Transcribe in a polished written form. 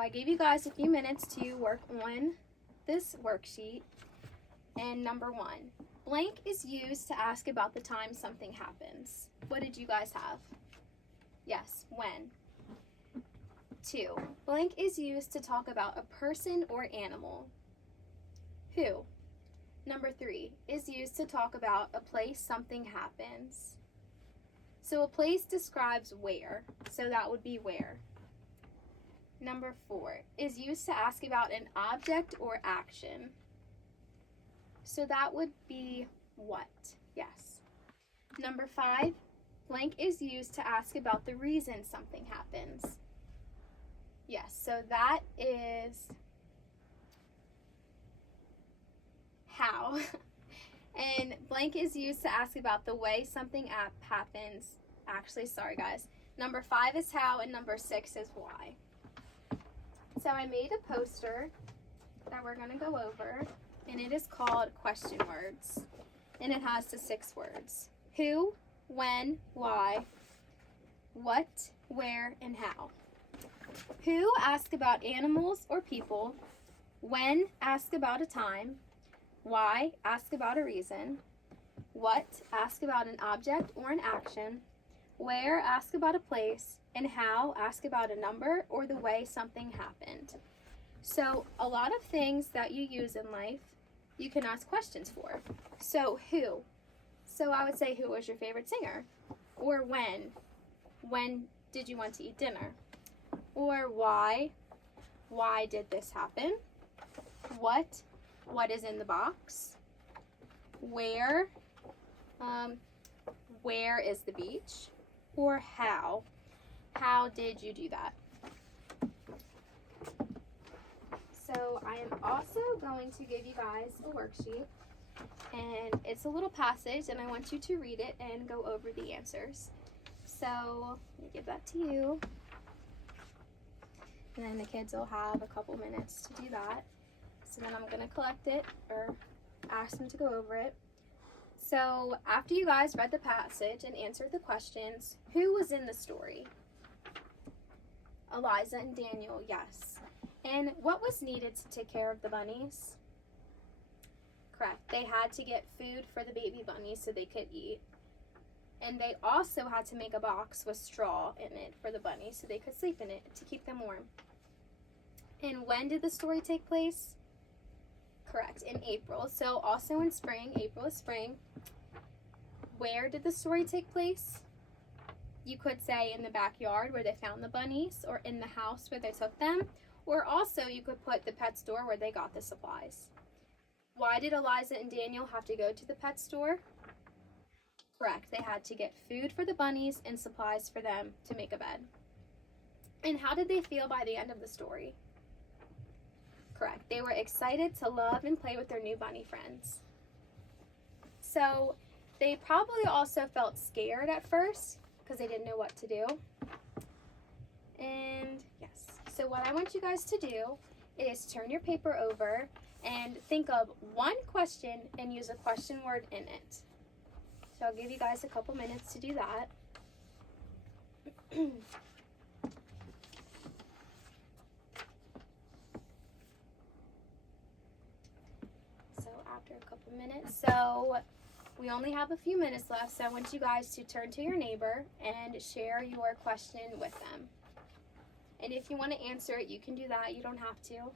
I gave you guys a few minutes to work on this worksheet. And number 1, blank is used to ask about the time something happens. What did you guys have? Yes, when. 2, blank is used to talk about a person or animal. Who? Number 3 is used to talk about a place something happens. So a place describes where, so that would be where. Number 4 is used to ask about an object or action. So that would be what? Yes. Number 5, blank is used to ask about the reason something happens. Yes, so that is how. And blank is used to ask about the way something happens. Actually, sorry guys. Number 5 is how and number 6 is why. So I made a poster that we're going to go over, and it is called question words. And it has the 6 words. Who, when, why, what, where, and how. Who, ask about animals or people. When, ask about a time. Why, ask about a reason. What, ask about an object or an action. Where, ask about a place. And how, ask about a number or the way something happened. So a lot of things that you use in life, you can ask questions for. So who? So I would say, who was your favorite singer? Or when? When did you want to eat dinner? Or why? Why did this happen? What? What is in the box? Where? Where is the beach? Or how? How did you do that? So I am also going to give you guys a worksheet, and it's a little passage, and I want you to read it and go over the answers. So let me give that to you, and then the kids will have a couple minutes to do that. So then I'm going to collect it or ask them to go over it. So after you guys read the passage and answered the questions, who was in the story? Eliza and Daniel, yes. And what was needed to take care of the bunnies? Correct. They had to get food for the baby bunnies so they could eat. And they also had to make a box with straw in it for the bunnies so they could sleep in it to keep them warm. And when did the story take place? Correct, in April. So also in spring, April is spring. Where did the story take place? You could say in the backyard where they found the bunnies, or in the house where they took them, or also you could put the pet store where they got the supplies. Why did Eliza and Daniel have to go to the pet store? Correct, they had to get food for the bunnies and supplies for them to make a bed. And how did they feel by the end of the story? Correct, they were excited to love and play with their new bunny friends. So they probably also felt scared at first because they didn't know what to do. And yes, so what I want you guys to do is turn your paper over and think of one question and use a question word in it. So I'll give you guys a couple minutes to do that. So after a couple minutes, so we only have a few minutes left, so I want you guys to turn to your neighbor and share your question with them. And if you want to answer it, you can do that. You don't have to.